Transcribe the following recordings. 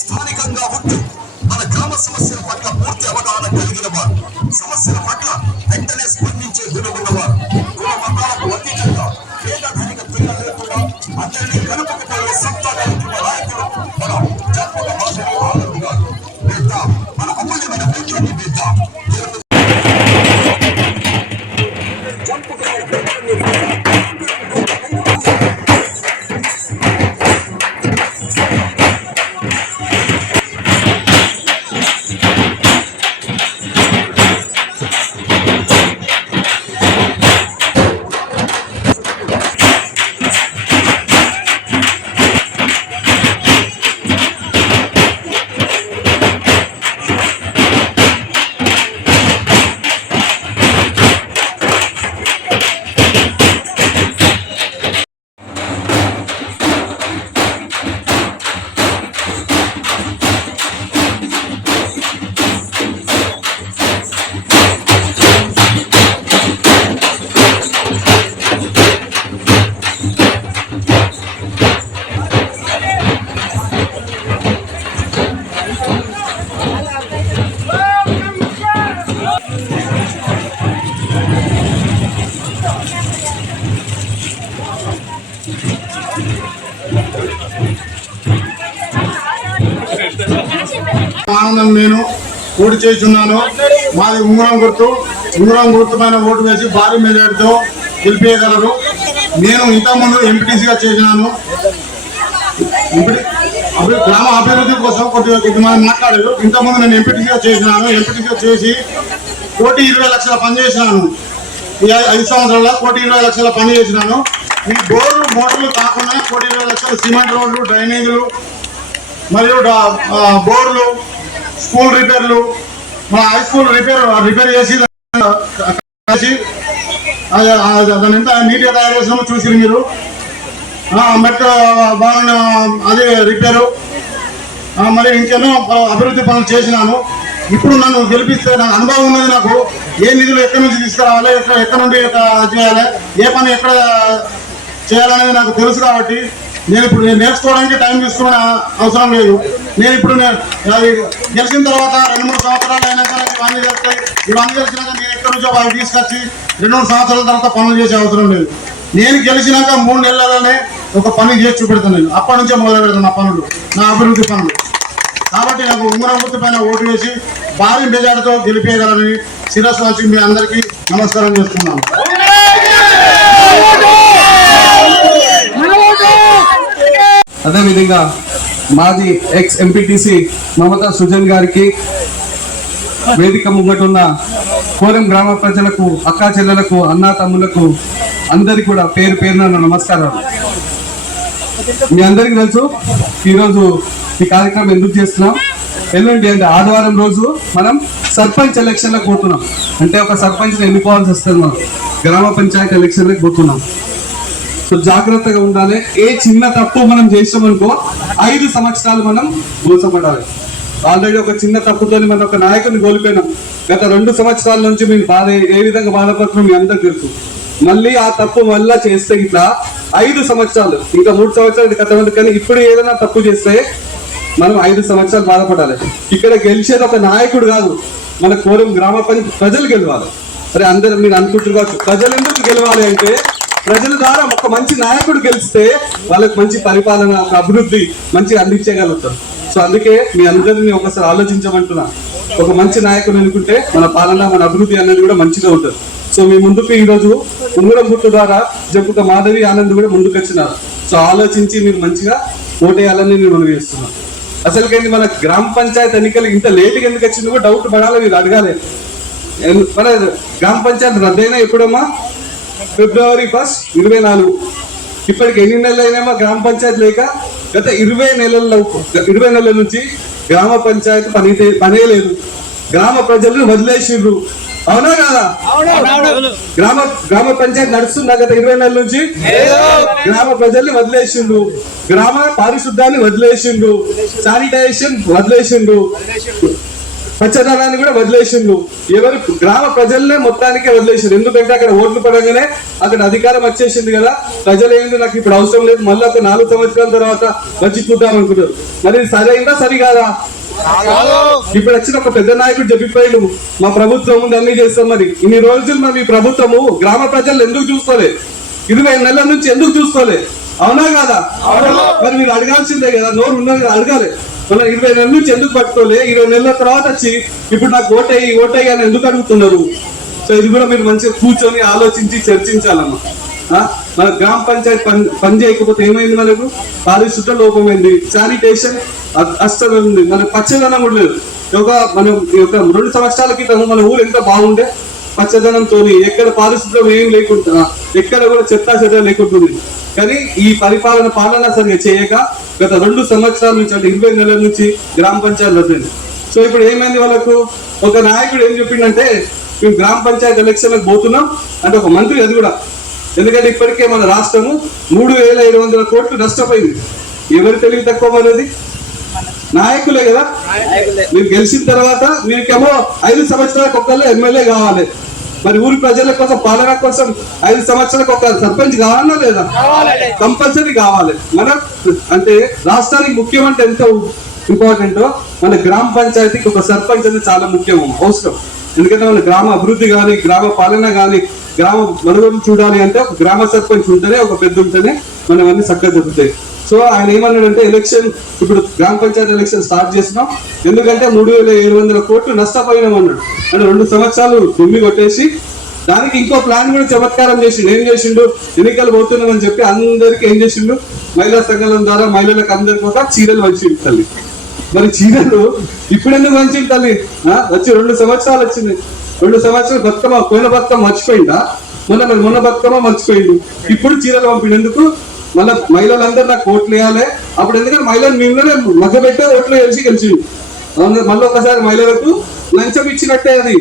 స్థానికంగా ఉంటూ మన గ్రామ సమస్యల పట్ల పూర్తి అవగాహన కలిగిన వారు, సమస్యల పట్ల వెంటనే స్పందించే గుణమున్నవారు, కుల మతాలకు అతీతంగా పేద ధనిక తేడా లేకుండా అందరినీ కలుపుకుపోయే సత్తా కలిగిన నాయకులు మన జాతక భాషలో ఆనంద్ గారు. మన అమూల్యమైన వ్యక్తిని ఆనందం నేను పోటీ చేస్తున్నాను. మాది ఉంగరం గుర్తు పైన ఓటు వేసి భారీ మెజార్టీతో గెలిపేయగలరు. నేను ఇంతకుముందు ఎంపీటీసీగా చేసినాను. గ్రామ అభివృద్ధి కోసం కొద్దిమంది మాట్లాడారు. ఇంతకుముందు నేను ఎంపీటీసీగా చేసినాను. ఎంపీటీసీగా చేసి 1,20,00,000 పని చేసినాను. ఈ 5 సంవత్సరాల్లో 1,20,00,000 పని చేసినాను. ఈ బోర్లు మోటార్లు కాకుండా 1,20,00,000 సిమెంట్ రోడ్లు, డ్రైనేజీలు మరియు బోర్లు, స్కూల్ రిపేర్లు, మా హై స్కూల్ రిపేర్ చేసి దాని ఎంత నీట్గా తయారు చేసినామో చూసిరు మీరు. మెట్ట బాగా అదే రిపేరు, మరి ఇంకేనో అభివృద్ధి పనులు చేసినాను. ఇప్పుడు నన్ను గెలిపిస్తే నాకు అనుభవం ఉన్నది. నాకు ఏ నిధులు ఎక్కడి నుంచి తీసుకురావాలి, ఎక్కడ నుండి చేయాలి, ఏ పని ఎక్కడ చేయాలనేది నాకు తెలుసు. కాబట్టి నేను ఇప్పుడు నేర్చుకోవడానికి టైం తీసుకునే అవసరం లేదు. నేను ఇప్పుడు గెలిచిన తర్వాత 2-3 సంవత్సరాలు అయినాక ఇవన్నీ చేస్తాయి. ఇవన్నీ తెలిసినాక నేను ఎక్కడి నుంచో వాళ్ళు తీసుకొచ్చి 2-3 సంవత్సరాల తర్వాత పనులు చేసే అవసరం లేదు. నేను గెలిచినాక 3 నెలలనే ఒక పని చేసి చూపెడతాను. నేను అప్పటి నుంచే మొదలు పెడతాను నా పనులు, నా అభివృద్ధి పనులు. కాబట్టి నాకు ఉంగరం గుర్తు పైన ఓటు వేసి భారీ మెజార్టీతో గెలిపేయగలని శిరస్సు వచ్చి మీ అందరికీ నమస్కారం చేస్తున్నాను. అదేవిధంగా మాజీ ఎక్స్ ఎంపీటీసీ మమతా సుజన్ గారికి, వేదిక ముంగటున్న కోరం గ్రామ ప్రజలకు, అక్కా చెల్లెలకు, అన్నా తమ్ములకు అందరికీ కూడా పేరు పేరున నమస్కారాలు. మీ అందరికీ తెలుసు ఈరోజు ఈ కార్యక్రమం ఎందుకు చేస్తున్నాం. ఎల్లుండి అంటే ఆదివారం రోజు మనం సర్పంచ్ ఎలక్షన్లకు పోతున్నాం. అంటే ఒక సర్పంచ్ని ఎన్నుకోవాల్సి వస్తుంది. మనం గ్రామ పంచాయతీ ఎలక్షన్లకు పోతున్నాం. సో జాగ్రత్తగా ఉండాలి. ఏ చిన్న తప్పు మనం చేసామనుకో 5 సంవత్సరాలు మనం మోసపడాలి. ఆల్రెడీ ఒక చిన్న తప్పుతో మనం ఒక నాయకుడిని కోల్పోయినాం. గత 2 సంవత్సరాల నుంచి మేము ఏ విధంగా బాధపడుతున్నాం మీ అందరికి తెలుసు. మళ్ళీ ఆ తప్పు మళ్ళా చేస్తే ఇట్లా 5 సంవత్సరాలు, ఇంకా 3 సంవత్సరాలు కథ ఉంది. కానీ ఇప్పుడు ఏదైనా తప్పు చేస్తే మనం 5 సంవత్సరాలు బాధపడాలి. ఇక్కడ గెలిచేది ఒక నాయకుడు కాదు, మన కోరం గ్రామ ప్రజలు గెలవాలి. సరే అందరూ మీరు అనుకుంటారు కావచ్చు, ప్రజలు ఎందుకు గెలవాలి అంటే ప్రజల ద్వారా ఒక మంచి నాయకుడు గెలిస్తే వాళ్ళకి మంచి పరిపాలన, అభివృద్ధి మంచి అందించగలుగుతారు. సో అందుకే మీ అందరినీ ఒకసారి ఆలోచించమంటున్నా. ఒక మంచి నాయకుడు అనుకుంటే మన పాలన, మన అభివృద్ధి అనేది కూడా మంచిగా ఉంటుంది. సో మీ ముందుకు ఈరోజు ఉంగరం గుర్తు ద్వారా జంపుక మాధవి ఆనంద్ కూడా ముందుకు వచ్చినారు. సో ఆలోచించి మీరు మంచిగా ఓటేయాలని నేను మనవి చేస్తున్నాను. అసలుకైంది మన గ్రామ పంచాయతీ ఎన్నికలు ఇంత లేట్గా ఎందుకు వచ్చింది కూడా డౌట్ పడాలి, మీరు అడగాలి. మన గ్రామ పంచాయతీ రద్దయినా ఎప్పుడమ్మా? February 1, 24. ఇప్పటికి ఎన్ని నెలలు అయినామా గ్రామ పంచాయతీ లేక? గత 20 నెలల నుంచి గ్రామ పంచాయతీ పనే లేదు. గ్రామ ప్రజలను వదిలేసిండ్రు, అవునా కాదా? గ్రామ పంచాయతీ నడుస్తుందా గత 20 నెలల నుంచి? గ్రామ ప్రజల్ని వదిలేసిండు, గ్రామ పారిశుద్ధ్యాన్ని వదిలేసిండు, శానిటైజేషన్ వదిలేసిండు, పచ్చదనాన్ని కూడా వదిలేసిండు. ఎవరు? గ్రామ ప్రజల్నే మొత్తానికే వదిలేసిండు. ఎందుకంటే అక్కడ ఓట్లు పడగానే అక్కడ అధికారం వచ్చేసింది కదా, ప్రజలు ఏంటి నాకు ఇప్పుడు అవసరం లేదు, మళ్ళీ ఒక 4 సంవత్సరాల తర్వాత వచ్చి చూద్దాం అనుకుంటారు. మరి సరైందా సరికాదా? ఇప్పుడు వచ్చిన ఒక పెద్ద నాయకుడు చెప్పిపోయాడు, మా ప్రభుత్వం ముందు అన్ని చేస్తాం. మరి ఇన్ని రోజులు మరి మీ ప్రభుత్వము గ్రామ ప్రజలు ఎందుకు చూసుకోలే? 20 నెలల నుంచి ఎందుకు చూసుకోలే? అవునా కాదా? మరి మీరు అడగాల్సిందే కదా, నోరు ఉన్నది అడగాలి. మన 20 నెలల నుంచి ఎందుకు పట్టుకోలే? 20 నెలల తర్వాత వచ్చి ఇప్పుడు నాకు ఓటేయి అని ఎందుకు అడుగుతున్నారు? సో ఇది కూడా మీరు మంచిగా కూర్చొని ఆలోచించి చర్చించాలమ్మా. మన గ్రామ పంచాయతీ పని చేయకపోతే ఏమైంది? మనకు పారిశుద్ధ్య లోపమైంది, శానిటేషన్ అస్తమైంది, మన పచ్చదనం కూడా లేదు. మనం 2 సంవత్సరాల క్రితం మన ఊరు ఎంత బాగుండే పచ్చదనంతో, ఎక్కడ పారిశుద్ధ్యం ఏం లేకుండా, ఎక్కడ కూడా చెత్తా చెత్త లేకుంటుంది. కానీ ఈ పాలన సరిగా చేయక గత 2 సంవత్సరాల నుంచి, అంటే 20 నెలల నుంచి గ్రామ పంచాయతీ వద్దండి. సో ఇప్పుడు ఏమైంది? వాళ్ళకు ఒక నాయకుడు ఏం చెప్పిండంటే, మేము గ్రామ పంచాయతీ ఎలక్షన్లకు పోతున్నాం అంటే, ఒక మంత్రి అది కూడా. ఎందుకంటే ఇప్పటికే మన రాష్ట్రము 3,500 కోట్లు నష్టపోయింది. ఎవరు తెలివి తక్కువ అనేది? నాయకులే కదా. మీరు గెలిచిన తర్వాత మీకేమో 5 సంవత్సరాలకు ఒకళ్ళు ఎమ్మెల్యే కావాలి. మరి ఊరి ప్రజల కోసం, పాలన కోసం 5 సంవత్సరాలకు ఒక సర్పంచ్ కావాలన్నా లేదా? కంపల్సరీ కావాలి. మన అంటే రాష్ట్రానికి ముఖ్యం అంటే ఎంత ఇంపార్టెంటో, మన గ్రామ పంచాయతీకి ఒక సర్పంచ్ అనేది చాలా ముఖ్యం, అవసరం. ఎందుకంటే మన గ్రామ అభివృద్ధి కానీ, గ్రామ పాలన కానీ, గ్రామ మనుగడను చూడాలి అంటే ఒక గ్రామ సర్పంచ్ ఉంటేనే, ఒక పెద్ద ఉంటేనే మనం అన్ని చక్కగా జరుగుతాయి. సో ఆయన ఏమన్నాడంటే, ఎలక్షన్ ఇప్పుడు గ్రామ పంచాయతీ ఎలక్షన్ స్టార్ట్ చేసినాం, ఎందుకంటే 3,700 కోట్లు నష్టపోయినాం అన్నాడు. అంటే 2 సంవత్సరాలు దుమ్మి కొట్టేసి దానికి ఇంకో ప్లాన్ కూడా చమత్కారం చేసిండు. ఏం చేసిండు? ఎన్నికలు పోతున్నామని చెప్పి అందరికి ఏం చేసిండు? మహిళా సంఘాల ద్వారా మహిళలకు అందరికి ఒక చీరలు వంచిండు తల్లి. మరి చీరలు ఇప్పుడు ఎందుకు వంచిండు తల్లి? వచ్చి 2 సంవత్సరాలు వచ్చింది. 2 సంవత్సరాలు బతుకమ్మ, పోయిన బతుకమ్మ మర్చిపోయిందా? మొన్న బతుకమ్మ మర్చిపోయిండు. ఇప్పుడు చీరలు పంపిండు. ఎందుకు? మళ్ళీ మహిళలందరూ నాకు ఓట్లు వేయాలి. అప్పుడు ఎందుకంటే మహిళలు మిమ్మల్ని మధ్య పెట్టే ఓట్లు గెలిచిండు. మళ్ళీ ఒకసారి మహిళలకు లంచం ఇచ్చినట్టే అది.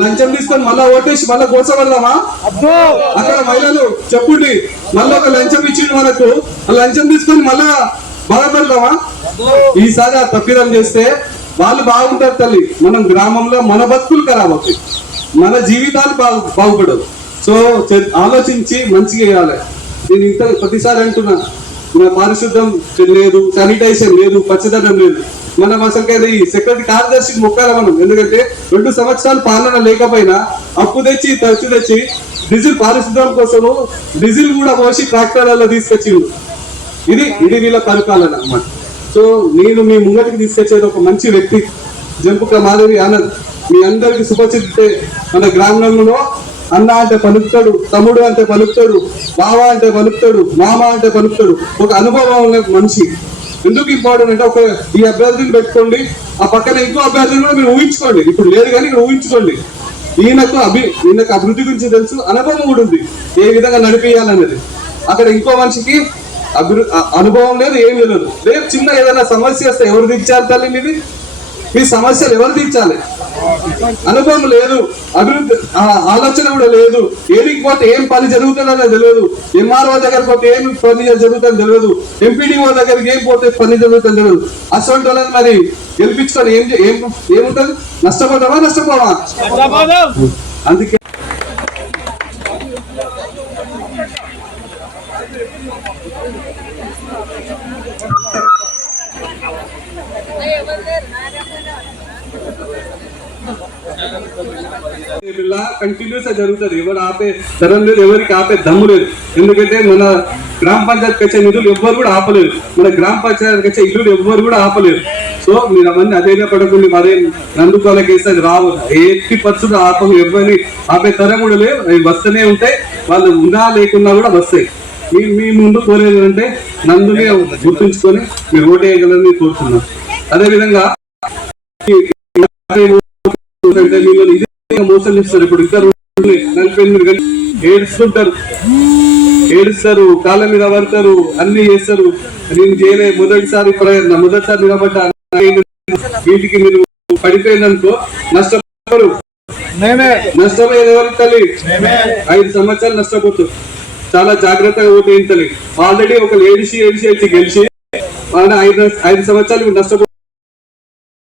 లంచం తీసుకొని మళ్ళా ఓటేసి మళ్ళా గోసపడదామా? అక్కడ మహిళలు చెప్పుండి, మళ్ళీ ఒక లంచం ఇచ్చిండు మనకు, లంచం తీసుకొని మళ్ళా బాధపడదామా? ఈసారి ఆ తప్పిదం చేస్తే వాళ్ళు బాగుంటారు తల్లి. మనం గ్రామంలో మన బతుకులు ఖరాబ్ అవుతాయి, మన జీవితాలు బాగుపడవు. సో ఆలోచించి మంచిగా వేయాలి. నేను ఇంత ప్రతిసారి అంటున్నా, పారిశుద్ధ్యం లేదు, శానిటైజేషన్ లేదు, పచ్చదనం లేదు. మనం అసలు ఈ సెక్రటరీ కార్యదర్శికి మొక్కాలి మనం. ఎందుకంటే 2 సంవత్సరాలు పాలన లేకపోయినా అప్పు తెచ్చి ఖర్చు తెచ్చి డీజిల్ పారిశుద్ధ్యం కోసము డీజిల్ కూడా పోసి ట్రాక్టర్లలో తీసుకొచ్చిండు. ఇది వీళ్ళ పరిపాలన అన్నమాట. సో నేను మీ ముంగటికి తీసుకొచ్చేది ఒక మంచి వ్యక్తి, జంపుక మాధవి ఆనంద్. మీ అందరికి సుపరిచితే. మన గ్రామంలో అన్న అంటే పలుకుతాడు, తమ్ముడు అంటే పలుకుతాడు, బావ అంటే పలుకుతాడు, మామ అంటే పలుకుతాడు. ఒక అనుభవం ఉన్న మనిషి. ఎందుకు ఇంపార్టెంట్ అంటే, ఒక ఈ అభ్యర్థిని పెట్టుకోండి, ఆ పక్కన ఇంకో అభ్యర్థిని కూడా మీరు ఊహించుకోండి. ఇప్పుడు లేదు కానీ ఇక్కడ ఊహించుకోండి. ఈయనకు అభివృద్ధి గురించి తెలుసు, అనుభవం కూడా ఉంది, ఏ విధంగా నడిపేయాలనేది. అక్కడ ఇంకో మనిషికి అనుభవం లేదు, ఏమీ లేదు. రేపు చిన్న ఏదైనా సమస్య వస్తే ఎవరు తీర్చాలి తల్లి? మీ సమస్యలు ఎవరు తీర్చాలి? అనుభవం లేదు, అభివృద్ధి ఆలోచన కూడా లేదు. ఏడికి పోతే ఏం పని జరుగుతుందో తెలియదు, ఎంఆర్ఓ దగ్గర పోతే ఏం పని జరుగుతుందో తెలియదు, ఎంపీడీఓ దగ్గరికి ఏం పోతే పని జరుగుతుందో తెలియదు. అసలు వాళ్ళని మరి గెలిపించుకొని ఏముంటది? నష్టపోవా? అందుకే కంటిన్యూస్ గా జరుగుతుంది. ఎవరు ఆపే తరం లేదు, ఎవరికి ఆపే దమ్ము లేదు. ఎందుకంటే మన గ్రామ పంచాయతీకి వచ్చే నిధులు ఎవ్వరు కూడా ఆపలేదు, మన గ్రామ పంచాయతీకి వచ్చే ఇల్లు ఎవ్వరు కూడా ఆపలేదు. సో మీరు అవన్నీ అదేగా పడకుండా మరే నందుకోలకి వేస్తే అది రావు. ఎట్టి పరిస్థితులు ఆపము, ఎవరిని ఆపే తరం కూడా లేదు. అవి వస్తూనే ఉంటాయి, వాళ్ళు ఉన్నా లేకున్నా కూడా వస్తాయి. మీ ముందు కోరేది అంటే నందుని గుర్తుంచుకొని మీరు ఓటేయగలని కోరుతున్నాను. అదేవిధంగా మోసం చేస్తారు. ఇప్పుడు ఇద్దరు 48 గంటలు ఏడుస్తారు, కాళ్ళ మీద పడతారు, అన్ని చేస్తారు. నేను చేయలే, మొదటిసారి నిలబడ్డా, వీటికి మీరు పడిపోయిందనుకో నష్టపోరు. నష్టపోయేది ఎవరి తల్లి? 5 సంవత్సరాలు నష్టపోతారు. చాలా జాగ్రత్తగా ఓటేయించాలి. ఆల్రెడీ ఒక ఏడిసి గెలిచి 5 సంవత్సరాలు నష్టపో